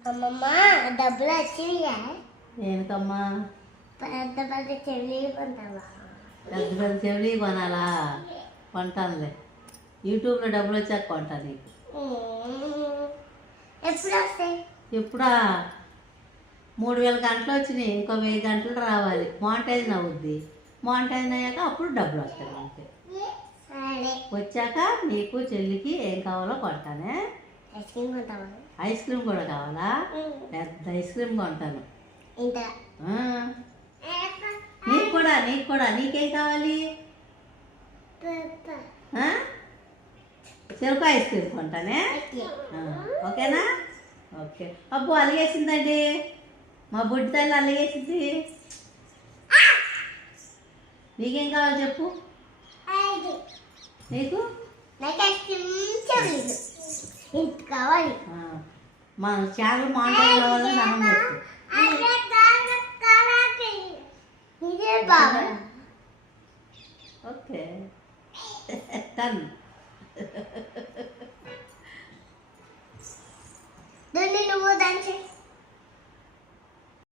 అమ్మమ్మ డబ్బులు వచ్చినాయా? దేనికమ్మా? పెద్ద పెద్ద చెవులు కొంటావా? పెద్ద పెద్ద చెవులు కొనాలా? కొంటానులే. యూట్యూబ్లో డబ్బులు వచ్చాక కొంటా నీకు. ఎప్పుడు వస్తాయి? ఎప్పుడా? 3000 గంటలు వచ్చినాయి, ఇంకో 1000 గంటలు రావాలి. మానిటైజ్ అవుద్ది. మానిటైజ్ అయ్యాక అప్పుడు డబ్బులు వస్తాయి అంతే. సరే, వచ్చాక నీకు చెల్లికి ఏం కావాలో కొంటానే. ఐస్ క్రీమ్ కొంటావా? ఐస్ క్రీమ్ కూడా కావాలా? పెద్ద ఐస్ క్రీమ్ కొంటాను. ఇంత ఆ, నీకు కూడా నీకేం కావాలి? ఆ? చెరుకు ఐస్ క్రీమ్ కొంటానే. ఓకేనా? ఓకే. అబ్బో అలిగేసిందండి, మా బుడ్డి తల్లి అలిగేసింది. నీకేం కావాలి చెప్పు? నీకు ఇంత కావాలి. మన ఛానల్ మానిటైజ్ అవ్వాలని దండం పెట్టు. ఇదే బాబా. ఓకే. డన్.